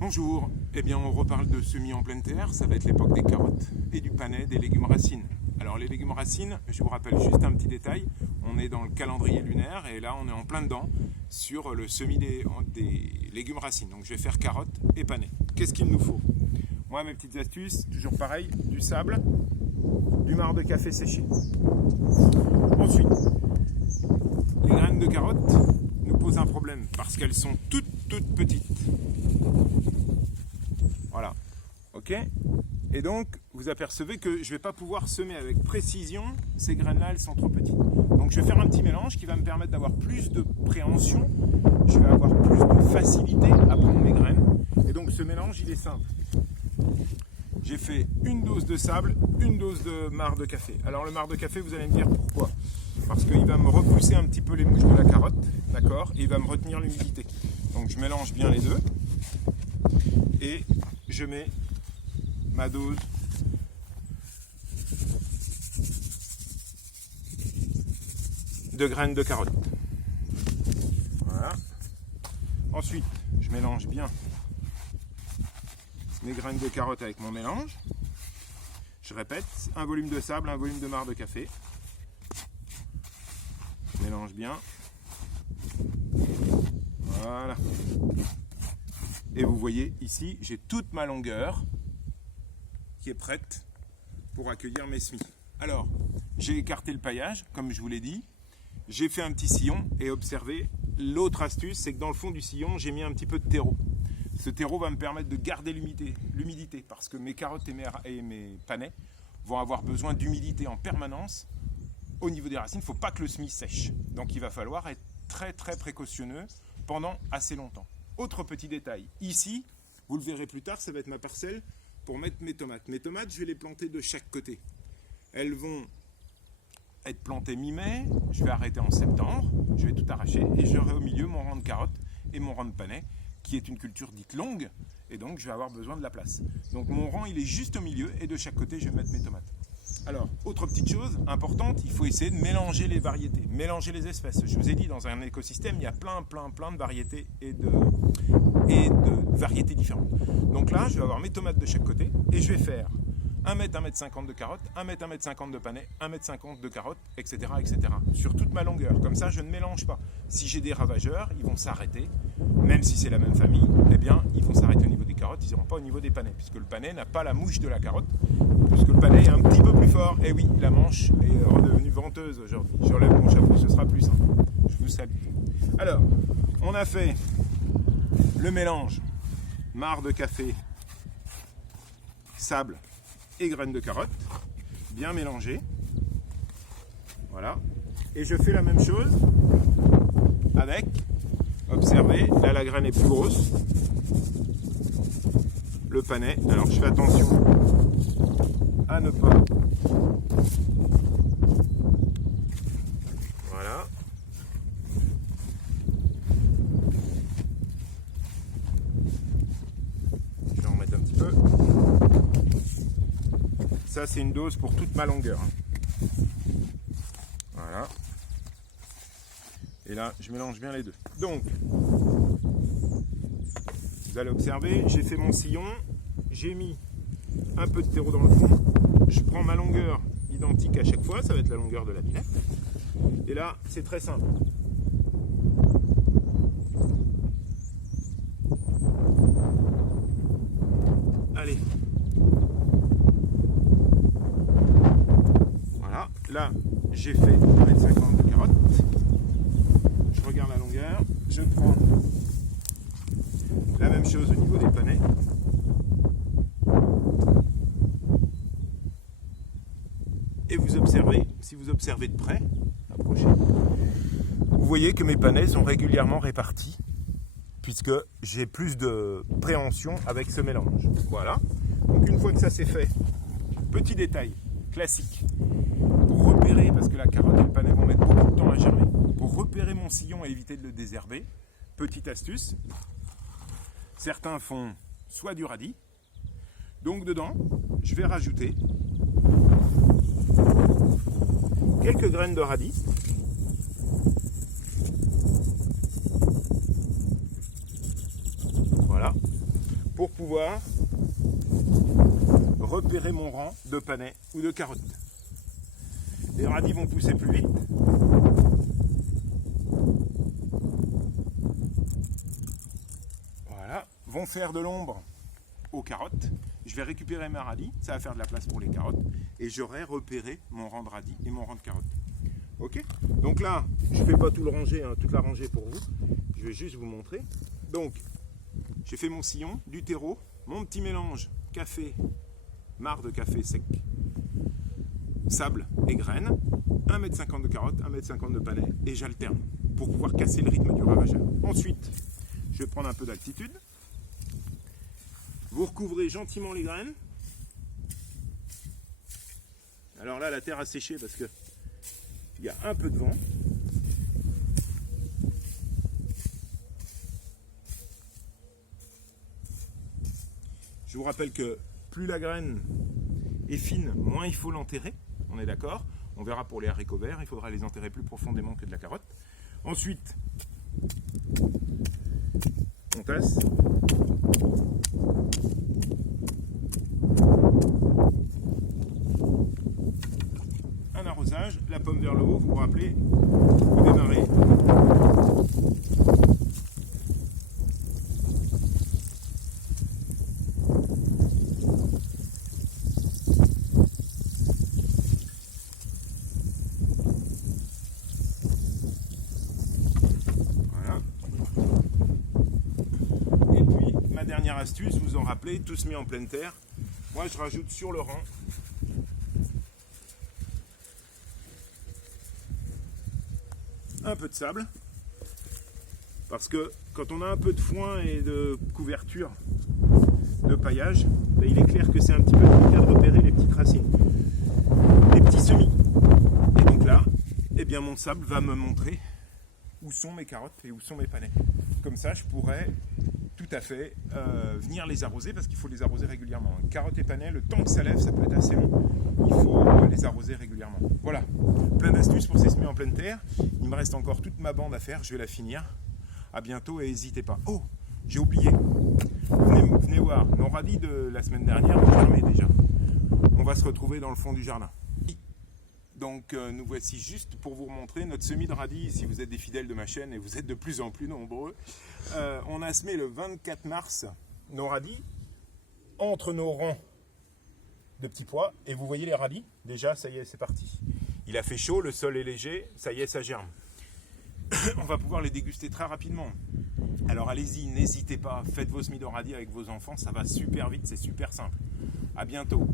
Bonjour, eh bien on reparle de semis en pleine terre, ça va être l'époque des carottes et du panais des légumes racines. Alors les légumes racines, je vous rappelle juste un petit détail, on est dans le calendrier lunaire et là on est en plein dedans sur le semis des légumes racines. Donc je vais faire carottes et panais. Qu'est-ce qu'il nous faut? Moi mes petites astuces, toujours pareil, du sable, du marc de café séché. Ensuite, les graines de carottes nous posent un problème parce qu'elles sont toutes petites. Voilà, ok. Et donc, vous apercevez que je ne vais pas pouvoir semer avec précision. Ces graines-là, elles sont trop petites. Donc, je vais faire un petit mélange qui va me permettre d'avoir plus de préhension. Je vais avoir plus de facilité à prendre mes graines. Et donc, ce mélange, il est simple. J'ai fait une dose de sable, une dose de marc de café. Alors, le marc de café, vous allez me dire pourquoi. Parce qu'il va me repousser un petit peu les mouches de la carotte, d'accord, et il va me retenir l'humidité. Donc, je mélange bien les deux. Et je mets ma dose de graines de carottes. Voilà. Ensuite, je mélange bien mes graines de carottes avec mon mélange. Je répète, un volume de sable, un volume de marc de café. Je mélange bien. Voilà. Et vous voyez ici, j'ai toute ma longueur qui est prête pour accueillir mes semis. Alors, j'ai écarté le paillage, comme je vous l'ai dit. J'ai fait un petit sillon et observez, l'autre astuce, c'est que dans le fond du sillon, j'ai mis un petit peu de terreau. Ce terreau va me permettre de garder l'humidité parce que mes carottes et mes panais vont avoir besoin d'humidité en permanence au niveau des racines. Il ne faut pas que le semis sèche. Donc, il va falloir être très précautionneux pendant assez longtemps. Autre petit détail, ici, vous le verrez plus tard, ça va être ma parcelle pour mettre mes tomates. Mes tomates, je vais les planter de chaque côté. Elles vont être plantées mi-mai, je vais arrêter en septembre, je vais tout arracher et j'aurai au milieu mon rang de carottes et mon rang de panais, qui est une culture dite longue, et donc je vais avoir besoin de la place. Donc mon rang, il est juste au milieu et de chaque côté, je vais mettre mes tomates. Alors, autre petite chose importante, il faut essayer de mélanger les variétés, mélanger les espèces. Je vous ai dit, dans un écosystème, il y a plein de variétés et de variétés différentes. Donc là, je vais avoir mes tomates de chaque côté et je vais faire 1 m, 1 m 50 de carottes, 1 m, 1 m 50 de panais, 1 m 50 de carottes, etc., sur toute ma longueur. Comme ça, je ne mélange pas. Si j'ai des ravageurs, ils vont s'arrêter. Même si c'est la même famille, eh bien, ils vont s'arrêter au niveau des carottes, ils n'iront pas au niveau des panais, puisque le panais n'a pas la mouche de la carotte, puisque le panais est un petit peu plus fort. Et oui, la manche est redevenue venteuse aujourd'hui. J'enlève mon chapeau, ce sera plus simple. Je vous salue. Alors, on a fait le mélange marc de café, sable et graines de carotte, bien mélangé. Voilà. Et je fais la même chose avec, observez, là la graine est plus grosse, le panais. Alors je fais attention à ne pas, voilà, je vais en remettre un petit peu. Ça c'est une dose pour toute ma longueur. Voilà. Et là, je mélange bien les deux. Donc, vous allez observer, j'ai fait mon sillon, j'ai mis un peu de terreau dans le fond, je prends ma longueur identique à chaque fois, ça va être la longueur de la binette. Et là, c'est très simple. Allez. Voilà, là, j'ai fait 1 m 50 de carottes. Je regarde la longueur, je prends la même chose au niveau des panais. Et vous observez, si vous observez de près, approchez, vous voyez que mes panais sont régulièrement répartis, puisque j'ai plus de préhension avec ce mélange. Voilà, donc une fois que ça c'est fait, petit détail classique, pour repérer, parce que la carotte et le panais vont mettre beaucoup de temps à germer, pour repérer mon sillon et éviter de le désherber, petite astuce, certains font soit du radis, donc dedans, je vais rajouter quelques graines de radis, voilà, pour pouvoir repérer mon rang de panais ou de carottes. Les radis vont pousser plus vite. Voilà, vont faire de l'ombre aux carottes. Je vais récupérer mes radis, ça va faire de la place pour les carottes, et j'aurai repéré mon rang de radis et mon rang de carottes. Ok? Donc là, je ne fais pas tout le rangé, hein, toute la rangée pour vous. Je vais juste vous montrer. Donc, j'ai fait mon sillon, du terreau, mon petit mélange café, marc de café sec, sable et graines, 1,50 m de carottes, 1,50 m de panais, et j'alterne pour pouvoir casser le rythme du ravageur. Ensuite, je vais prendre un peu d'altitude. Vous recouvrez gentiment les graines. Alors là, la terre a séché parce que il y a un peu de vent. Je vous rappelle que plus la graine est fine, moins il faut l'enterrer. On est d'accord? On verra pour les haricots verts, il faudra les enterrer plus profondément que de la carotte. Ensuite, on tasse. Un arrosage, la pomme vers le haut, vous vous rappelez, vous démarrez. Voilà. Et puis, ma dernière astuce, vous en rappelez, tout se met en pleine terre. Moi, je rajoute sur le rang un peu de sable, parce que quand on a un peu de foin et de couverture de paillage, ben il est clair que c'est un petit peu délicat de repérer les petites racines, les petits semis. Et donc là, eh bien mon sable va me montrer où sont mes carottes et où sont mes panais. Comme ça, je pourrais tout à fait venir les arroser, parce qu'il faut les arroser régulièrement. Carottes et panais, le temps que ça lève, ça peut être assez long. Il faut les arroser régulièrement. Voilà, plein d'astuces pour ces semis en pleine terre. Il me reste encore toute ma bande à faire, je vais la finir. À bientôt et n'hésitez pas. Oh, j'ai oublié. Venez voir, nos radis de la semaine dernière ont germé déjà. On va se retrouver dans le fond du jardin. Donc nous voici juste pour vous montrer notre semis de radis, si vous êtes des fidèles de ma chaîne, et vous êtes de plus en plus nombreux. On a semé le 24 mars nos radis entre nos rangs de petits pois, et vous voyez les radis, déjà ça y est, c'est parti. Il a fait chaud, le sol est léger, ça y est, ça germe. On va pouvoir les déguster très rapidement. Alors allez-y, n'hésitez pas, faites vos semis de radis avec vos enfants, ça va super vite, c'est super simple. À bientôt.